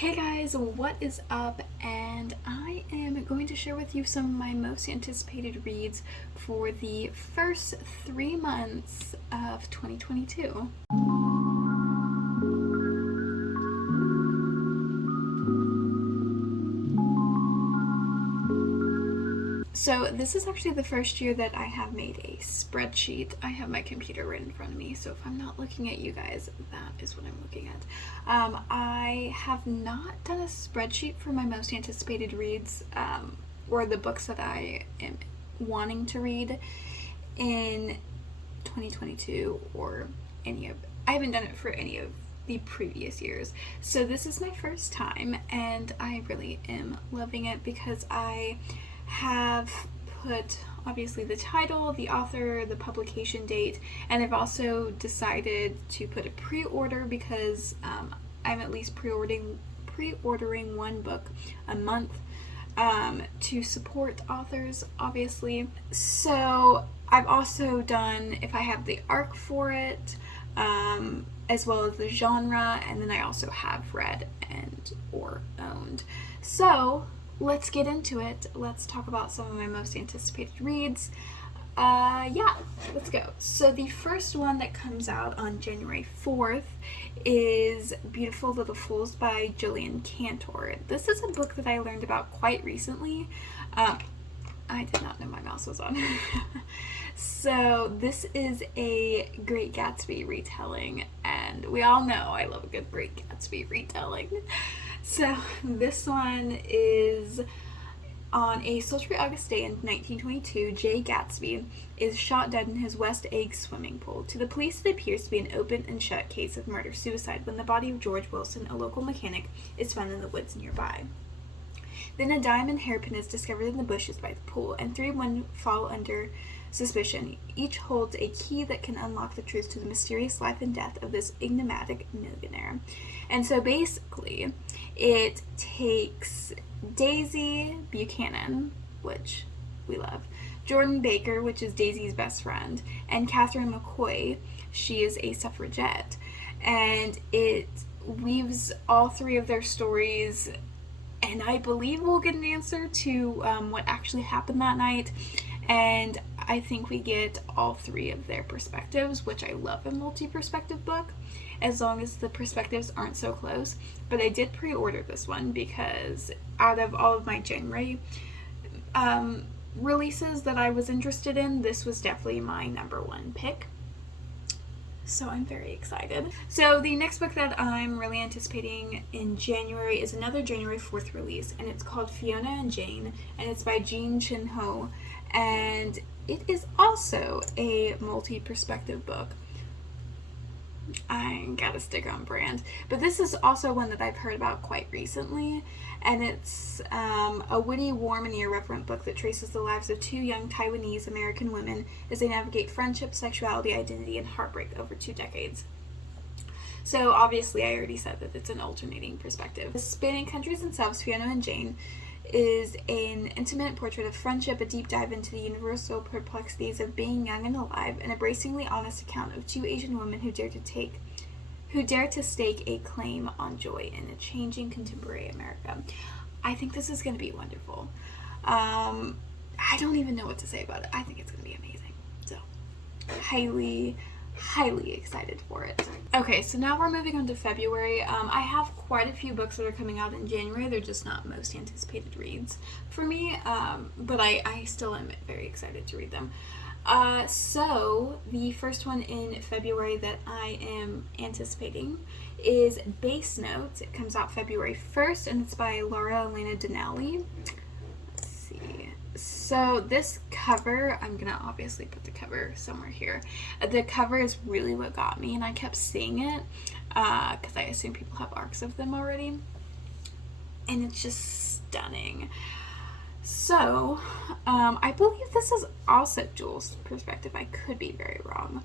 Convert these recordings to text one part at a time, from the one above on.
Hey guys, what is up? And I am going to share with you some of my most anticipated reads for the first 3 months of 2022. So this is actually the first year that I have made a spreadsheet. I have my computer right in front of me, so if I'm not looking at you guys, that is what I'm looking at. I have not done a spreadsheet for my most anticipated reads, or the books that I am wanting to read in 2022, or I haven't done it for any of the previous years. So this is my first time, and I really am loving it because I have put obviously the title, the author, the publication date, and I've also decided to put a pre-order because I'm at least pre-ordering one book a month to support authors, obviously. So I've also done if I have the arc for it, as well as the genre, and then I also have read and or owned. So let's get into it. Let's talk about some of my most anticipated reads. Yeah, let's go. So the first one that comes out on January 4th is Beautiful Little Fools by Gillian Cantor. This is a book that I learned about quite recently. I did not know my mouse was on. So this is a Great Gatsby retelling, and we all know I love a good Great Gatsby retelling. So this one is on a sultry August day in 1922, Jay Gatsby is shot dead in his West Egg swimming pool. To the police, it appears to be an open and shut case of murder-suicide when the body of George Wilson, a local mechanic, is found in the woods nearby. Then a diamond hairpin is discovered in the bushes by the pool, and 3 men fall under suspicion. Each holds a key that can unlock the truth to the mysterious life and death of this enigmatic millionaire. And so basically, it takes Daisy Buchanan, which we love, Jordan Baker, which is Daisy's best friend, and Catherine McCoy. She is a suffragette. And it weaves all 3 of their stories, and I believe we'll get an answer to what actually happened that night. And I think we get all 3 of their perspectives, which I love a multi-perspective book, as long as the perspectives aren't so close. But I did pre-order this one because out of all of my January releases that I was interested in, this was definitely my number 1 pick. So I'm very excited. So the next book that I'm really anticipating in January is another January 4th release, and it's called Fiona and Jane, and it's by Jean Chin Ho, and it is also a multi-perspective book. I gotta stick on brand. But this is also one that I've heard about quite recently, and it's a witty, warm, and irreverent book that traces the lives of 2 young Taiwanese American women as they navigate friendship, sexuality, identity, and heartbreak over 2 decades. So obviously I already said that it's an alternating perspective. Spanning countries themselves, Fiona and Jane is an intimate portrait of friendship, a deep dive into the universal perplexities of being young and alive, and a bracingly honest account of 2 Asian women who dare to stake a claim on joy in a changing contemporary America. I think this is going to be wonderful. I don't even know what to say about it. I think it's going to be amazing. So, highly excited for it. Okay, so now we're moving on to February. I have quite a few books that are coming out in January. They're just not most anticipated reads for me, but I still am very excited to read them. So the first one in February that I am anticipating is Base Notes. It comes out February 1st, and it's by Laura Elena Denali. Let's see. So this cover, I'm gonna obviously put the cover somewhere here. The cover is really what got me, and I kept seeing it because I assume people have arcs of them already, and it's just stunning. So I believe this is also Jules' perspective. I could be very wrong.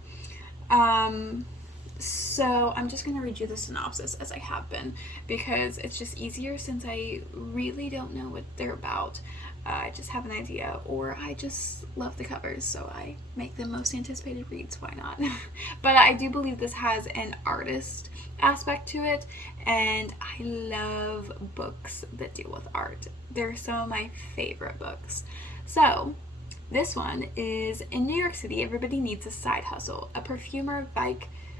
So I'm just going to read you the synopsis as I have been, because it's just easier since I really don't know what they're about. I just have an idea, or I just love the covers, so I make them most anticipated reads. Why not? But I do believe this has an artist aspect to it, and I love books that deal with art. They're some of my favorite books. So this one is, in New York City, everybody needs a side hustle. A perfumer,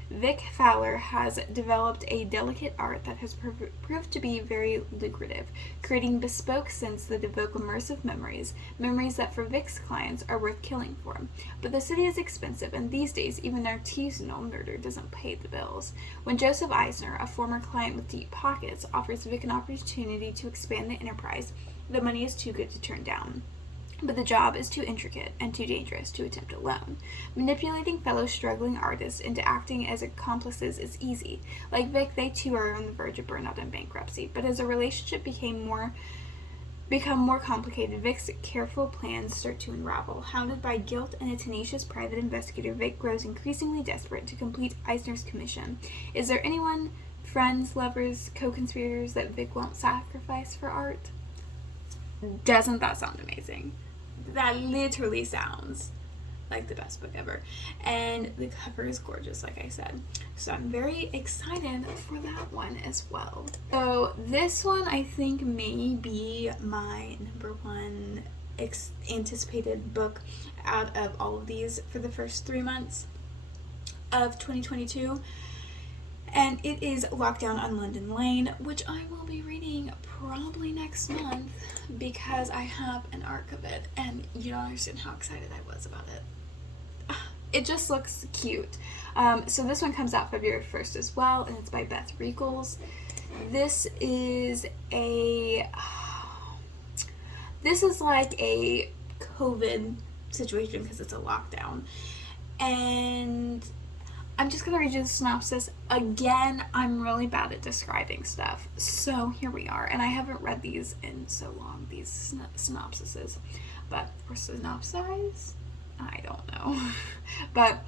Vic Fowler, has developed a delicate art that has proved to be very lucrative, creating bespoke scents that evoke immersive memories that for Vic's clients are worth killing for. But the city is expensive, and these days even artisanal murder doesn't pay the bills. When Joseph Eisner, a former client with deep pockets, offers Vic an opportunity to expand the enterprise, the money is too good to turn down. But the job is too intricate and too dangerous to attempt alone. Manipulating fellow struggling artists into acting as accomplices is easy. Like Vic, they too are on the verge of burnout and bankruptcy. But as a relationship become more complicated, Vic's careful plans start to unravel. Hounded by guilt and a tenacious private investigator, Vic grows increasingly desperate to complete Eisner's commission. Is there anyone, friends, lovers, co-conspirators, that Vic won't sacrifice for art? Doesn't that sound amazing? That literally sounds like the best book ever. And the cover is gorgeous, like I said. So I'm very excited for that one as well. So this one I think may be my number one anticipated book out of all of these for the first 3 months of 2022. And it is Lockdown on London Lane, which I will be reading probably next month because I have an arc of it, and you don't understand how excited I was about it. It just looks cute. So this one comes out February 1st as well, and it's by Beth Reekles. This is like a COVID situation because it's a lockdown. And I'm just going to read you the synopsis. Again, I'm really bad at describing stuff. So here we are. And I haven't read these in so long, these synopsises. Or synopsize? I don't know. But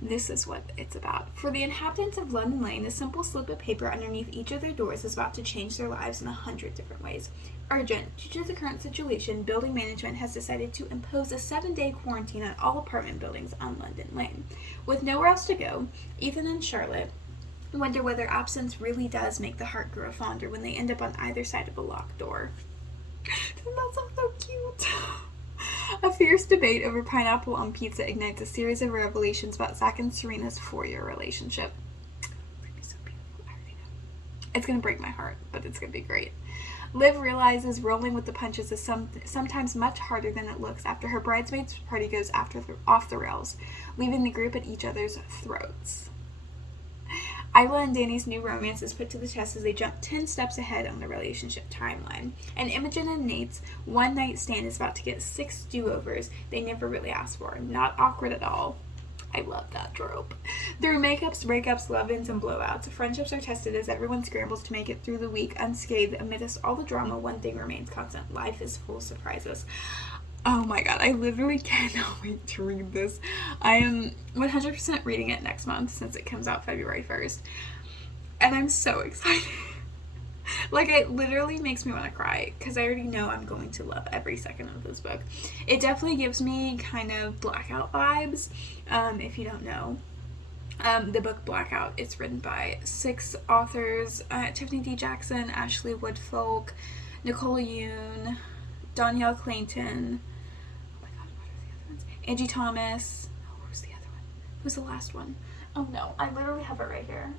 this is what it's about. For the inhabitants of London Lane, a simple slip of paper underneath each of their doors is about to change their lives in 100 different ways. Urgent. Due to the current situation, building management has decided to impose a 7-day quarantine on all apartment buildings on London Lane. With nowhere else to go, Ethan and Charlotte wonder whether absence really does make the heart grow fonder when they end up on either side of a locked door. Doesn't that sound so cute? A fierce debate over pineapple on pizza ignites a series of revelations about Zach and Serena's 4-year relationship. It's going to be so beautiful. I already know. It's going to break my heart, but it's going to be great. Liv realizes rolling with the punches is sometimes much harder than it looks after her bridesmaids party goes off the rails, leaving the group at each other's throats. Isla and Danny's new romance is put to the test as they jump 10 steps ahead on the relationship timeline. And Imogen and Nate's one-night stand is about to get 6 do-overs they never really asked for. Not awkward at all. I love that trope. Through makeups, breakups, love-ins, and blowouts, friendships are tested as everyone scrambles to make it through the week unscathed. Amidst all the drama, one thing remains constant. Life is full of surprises. Oh my god, I literally cannot wait to read this. I am 100% reading it next month since it comes out February 1st. And I'm so excited. Like, it literally makes me want to cry because I already know I'm going to love every second of this book. It definitely gives me kind of Blackout vibes, if you don't know. The book Blackout, it's written by 6 authors, Tiffany D. Jackson, Ashley Woodfolk, Nicola Yoon, Danielle Clayton, oh my god, what are the other ones? Angie Thomas. Oh, who's the other one? Who's the last one? Oh no, I literally have it right here.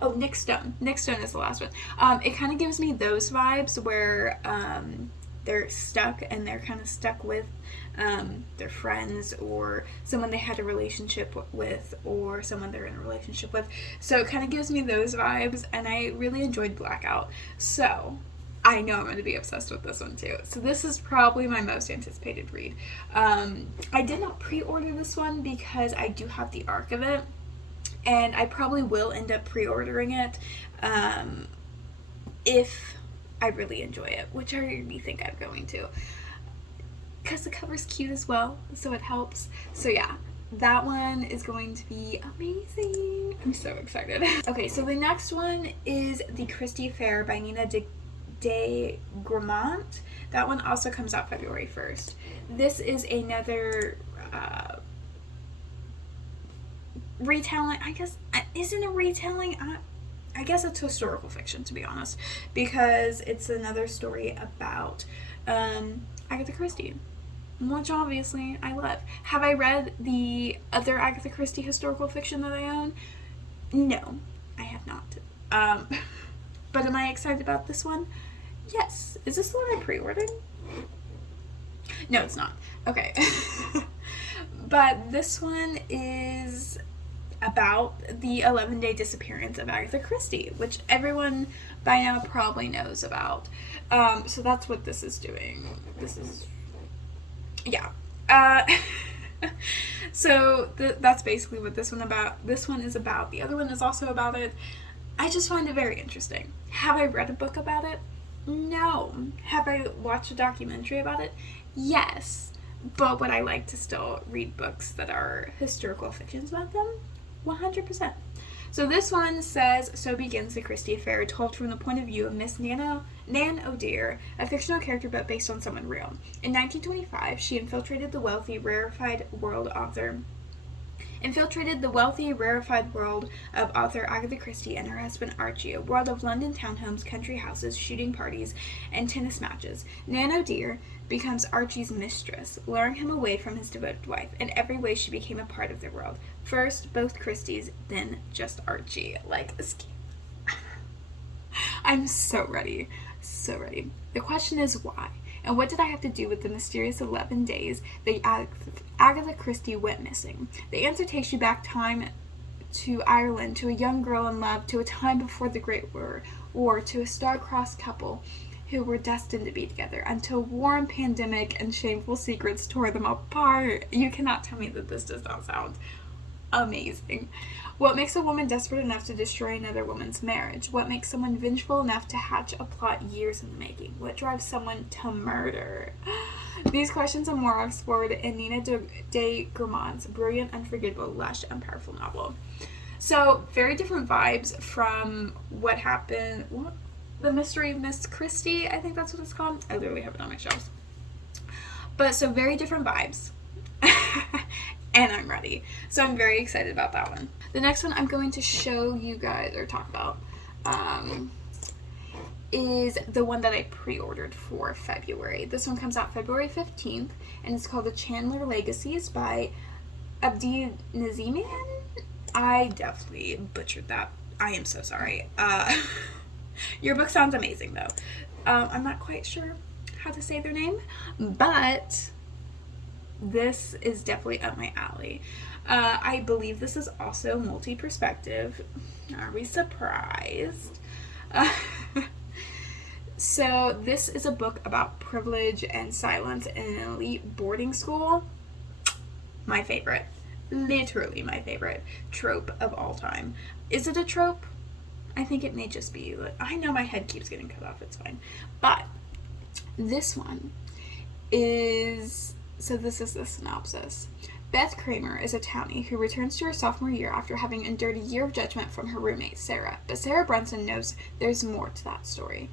Oh, Nick Stone. Nick Stone is the last one. It kind of gives me those vibes where they're stuck and they're kind of stuck with their friends or someone they had a relationship with or someone they're in a relationship with. So it kind of gives me those vibes, and I really enjoyed Blackout. So I know I'm going to be obsessed with this one too. So this is probably my most anticipated read. I did not pre-order this one because I do have the arc of it. And I probably will end up pre-ordering it if I really enjoy it, which I really think I'm going to. Because the cover's cute as well, so it helps. So yeah, that one is going to be amazing. I'm so excited. Okay, so the next one is The Christy Affair by Nina de Gramont. That one also comes out February 1st. This is another retelling, I guess. Isn't a retelling? I guess it's historical fiction, to be honest, because it's another story about Agatha Christie, which obviously I love. Have I read the other Agatha Christie historical fiction that I own? No, I have not. But am I excited about this one? Yes. Is this the one I pre-ordered? No, it's not. Okay. But this one is about the 11-day disappearance of Agatha Christie, which everyone by now probably knows about. So that's what this is doing. This is... yeah. So that's basically what this one about. This one is about. The other one is also about it. I just find it very interesting. Have I read a book about it? No. Have I watched a documentary about it? Yes. But would I like to still read books that are historical fictions about them? 100%. So this one says, so begins the Christy Affair, told from the point of view of Miss Nan O'Dear, a fictional character but based on someone real. In 1925, she infiltrated the wealthy, rarefied world of author Agatha Christie and her husband Archie, a world of London townhomes, country houses, shooting parties, and tennis matches. Nan O'Dear becomes Archie's mistress, luring him away from his devoted wife. In every way, she became a part of their world. First, both Christies, then just Archie. I'm so ready. So ready. The question is why? And what did I have to do with the mysterious 11 days that Agatha Christie went missing? The answer takes you back time to Ireland, to a young girl in love, to a time before the Great War, to a star-crossed couple who were destined to be together, until war and pandemic and shameful secrets tore them apart. You cannot tell me that this does not sound amazing. What makes a woman desperate enough to destroy another woman's marriage? What makes someone vengeful enough to hatch a plot years in the making? What drives someone to murder? These questions and more are explored in Nina de Gramont's brilliant, unforgettable, lush, and powerful novel. So, very different vibes from what happened... The Mystery of Miss Christie, I think that's what it's called. I literally have it on my shelves. But, so very different vibes. And I'm ready. So I'm very excited about that one. The next one I'm going to show you guys, or talk about, is the one that I pre-ordered for February. This one comes out February 15th, and it's called The Chandler Legacy by Abdi Naziman. I definitely butchered that. I am so sorry. Your book sounds amazing, though. I'm not quite sure how to say their name, but this is definitely up my alley. I believe this is also multi-perspective. Are we surprised? So this is a book about privilege and silence in an elite boarding school. My favorite. Literally my favorite trope of all time. Is it a trope? I think it may just be. I know my head keeps getting cut off. It's fine. But this one is... So this is the synopsis. Beth Kramer is a townie who returns to her sophomore year after having endured a year of judgment from her roommate, Sarah. But Sarah Brunson knows there's more to that story.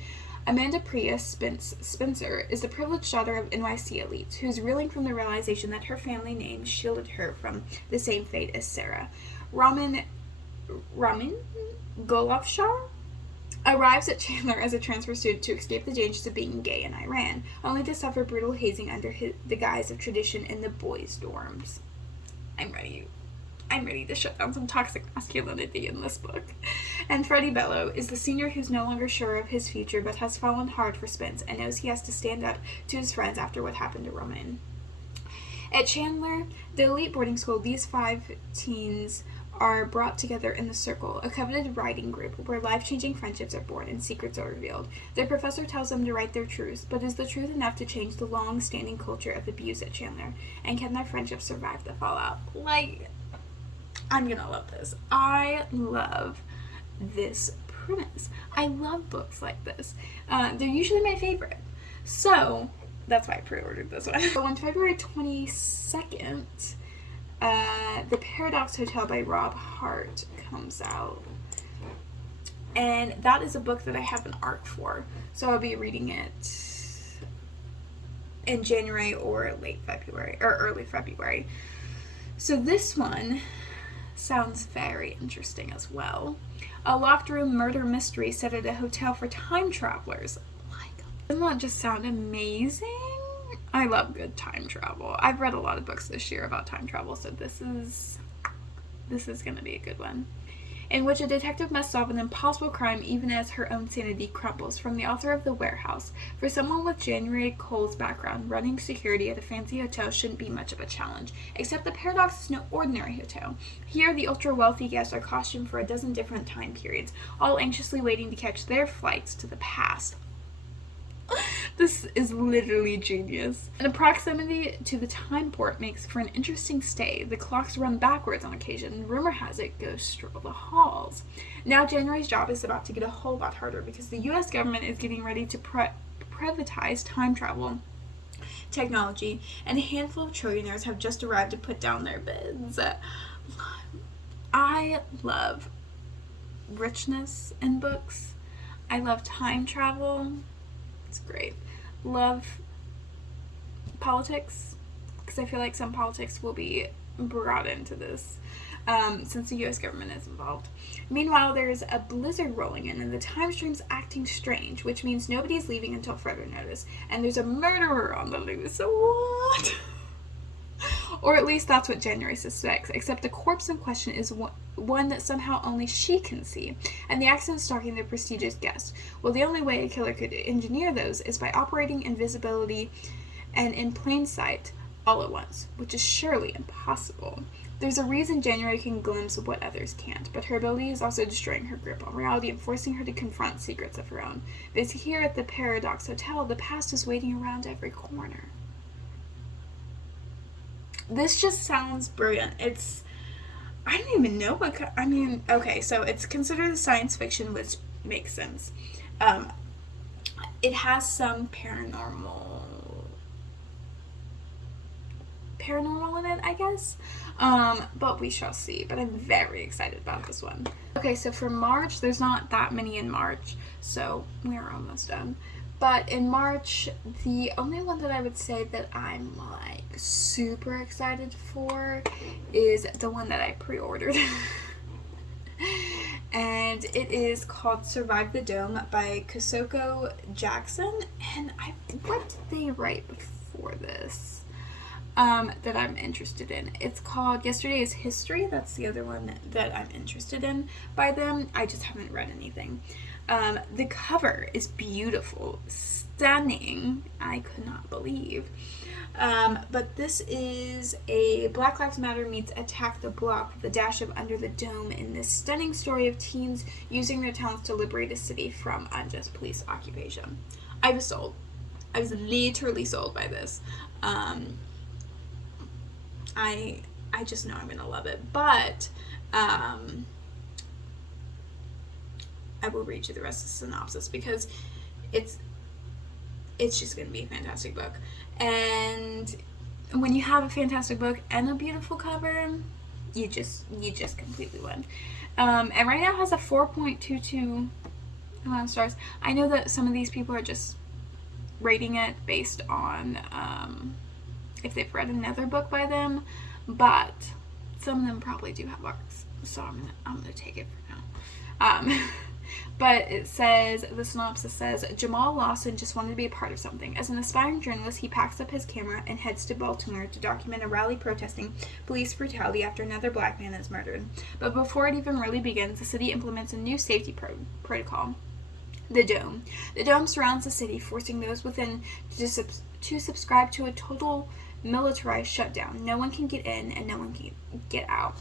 Amanda Prius Spencer is the privileged daughter of NYC elites who's reeling from the realization that her family name shielded her from the same fate as Sarah. Ramin Golovshar arrives at Chandler as a transfer student to escape the dangers of being gay in Iran, only to suffer brutal hazing under the guise of tradition in the boys' dorms. I'm ready to shut down some toxic masculinity in this book. And Freddie Bello is the senior who's no longer sure of his future but has fallen hard for Spence and knows he has to stand up to his friends after what happened to Roman. At Chandler, the elite boarding school, these 5 teens are brought together in the Circle, a coveted writing group where life-changing friendships are born and secrets are revealed. Their professor tells them to write their truths, but is the truth enough to change the long-standing culture of abuse at Chandler? And can their friendships survive the fallout? I'm gonna love this. I love this premise. I love books like this. They're usually my favorite. So, that's why I pre-ordered this one. So on February 22nd, The Paradox Hotel by Rob Hart comes out. And that is a book that I have an arc for. So I'll be reading it in January or late February, or early February. So this one sounds very interesting as well. A locked room murder mystery set at a hotel for time travelers. Doesn't that just sound amazing? I love good time travel. I've read a lot of books this year about time travel, so this is going to be a good one. In which a detective must solve an impossible crime even as her own sanity crumbles. From the author of The Warehouse. For someone with January Cole's background, running security at a fancy hotel shouldn't be much of a challenge. Except the Paradox is no ordinary hotel. Here, the ultra-wealthy guests are costumed for a dozen different time periods, all anxiously waiting to catch their flights to the past. This is literally genius. And the proximity to the time port makes for an interesting stay. The clocks run backwards on occasion, and rumor has it ghosts stroll the halls. Now January's job is about to get a whole lot harder because the US government is getting ready to privatize time travel technology, and a handful of trillionaires have just arrived to put down their bids. I love richness in books. I love time travel. It's great. Love politics, because I feel like some politics will be brought into this since the US government is involved. Meanwhile, there's a blizzard rolling in and the time stream's acting strange, which means nobody's leaving until further notice. And there's a murderer on the loose. What? Or at least that's what January suspects, except the corpse in question is one that somehow only she can see, and the accident stalking their prestigious guest. Well, the only way a killer could engineer those is by operating invisibility and in plain sight all at once, which is surely impossible. There's a reason January can glimpse what others can't, but her ability is also destroying her grip on reality and forcing her to confront secrets of her own. Because here at the Paradox Hotel, the past is waiting around every corner. This just sounds brilliant. I don't even know what, okay, so it's considered science fiction, which makes sense. It has some paranormal in it, I guess. But we shall see. But I'm very excited about this one. Okay, so for March, there's not that many in March, so we're almost done. But in March, the only one that I would say that I'm like super excited for is the one that I pre-ordered. And it is called Survive the Dome by Kosoko Jackson. And what did they write before this that I'm interested in? It's called Yesterday is History. That's the other one that I'm interested in by them. I just haven't read anything. The cover is beautiful, stunning. I could not believe. But this is a Black Lives Matter meets Attack the Block with a dash of Under the Dome in this stunning story of teens using their talents to liberate a city from unjust police occupation. I was sold. I was literally sold by this. I just know I'm going to love it. But I will read you the rest of the synopsis because it's just going to be a fantastic book. And when you have a fantastic book and a beautiful cover, you just completely win. And right now it has a 4.22 stars. I know that some of these people are just rating it based on if they've read another book by them, but some of them probably do have arcs, so I'm gonna take it for now. But it says, the synopsis says, Jamal Lawson just wanted to be a part of something. As an aspiring journalist, he packs up his camera and heads to Baltimore to document a rally protesting police brutality after another black man is murdered. But before it even really begins, the city implements a new safety protocol. The Dome. The Dome surrounds the city, forcing those within to subscribe to a total militarized shutdown. No one can get in and no one can get out.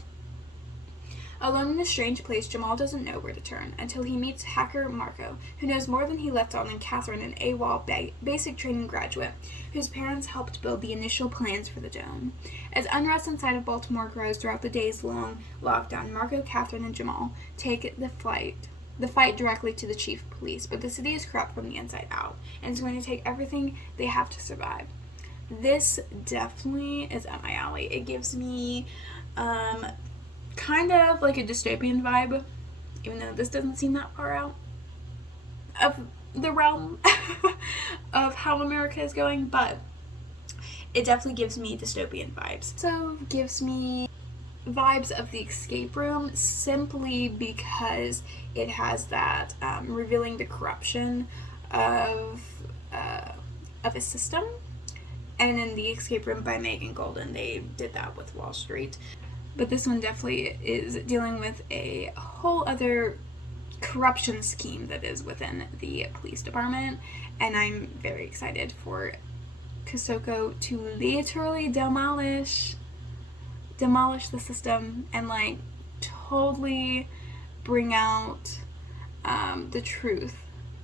Alone in this strange place, Jamal doesn't know where to turn until he meets hacker Marco, who knows more than he lets on, and Catherine, an AWOL basic training graduate, whose parents helped build the initial plans for the Dome. As unrest inside of Baltimore grows throughout the days-long lockdown, Marco, Catherine, and Jamal take the fight directly to the chief of police, but the city is corrupt from the inside out, and it's going to take everything they have to survive. This definitely is up my alley. It gives me kind of like a dystopian vibe, even though this doesn't seem that far out of the realm of how America is going, but it definitely gives me dystopian vibes. So gives me vibes of the escape room simply because it has that revealing the corruption of a system. And in the escape room by Megan Golden, they did that with Wall Street. But this one definitely is dealing with a whole other corruption scheme that is within the police department, and I'm very excited for Kosoko to literally demolish the system and like totally bring out the truth,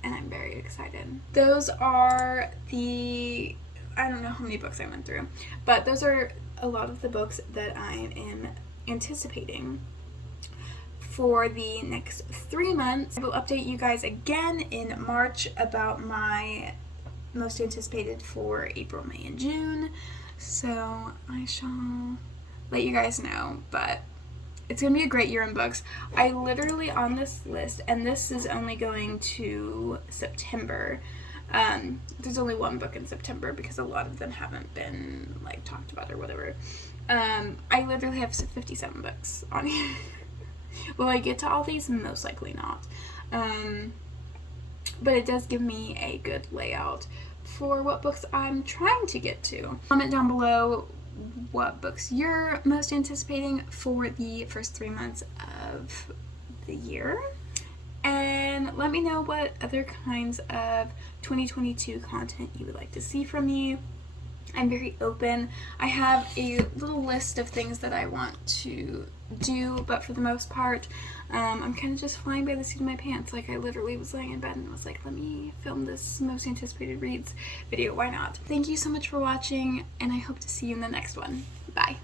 and I'm very excited. Those are I don't know how many books I went through, but those are a lot of the books that I am anticipating for the next 3 months. I will update you guys again in March about my most anticipated for April, May, and June. So I shall let you guys know, but it's going to be a great year in books. I literally on this list, and this is only going to September. There's only one book in September because a lot of them haven't been like talked about or whatever. I literally have 57 books on here. Will I get to all these? Most likely not. But it does give me a good layout for what books I'm trying to get to. Comment down below what books you're most anticipating for the first 3 months of the year. And let me know what other kinds of 2022 content you would like to see from me. I'm very open. I have a little list of things that I want to do, but for the most part, I'm kind of just flying by the seat of my pants. Like, I literally was laying in bed and was like, let me film this most anticipated reads video. Why not? Thank you so much for watching, and I hope to see you in the next one. Bye.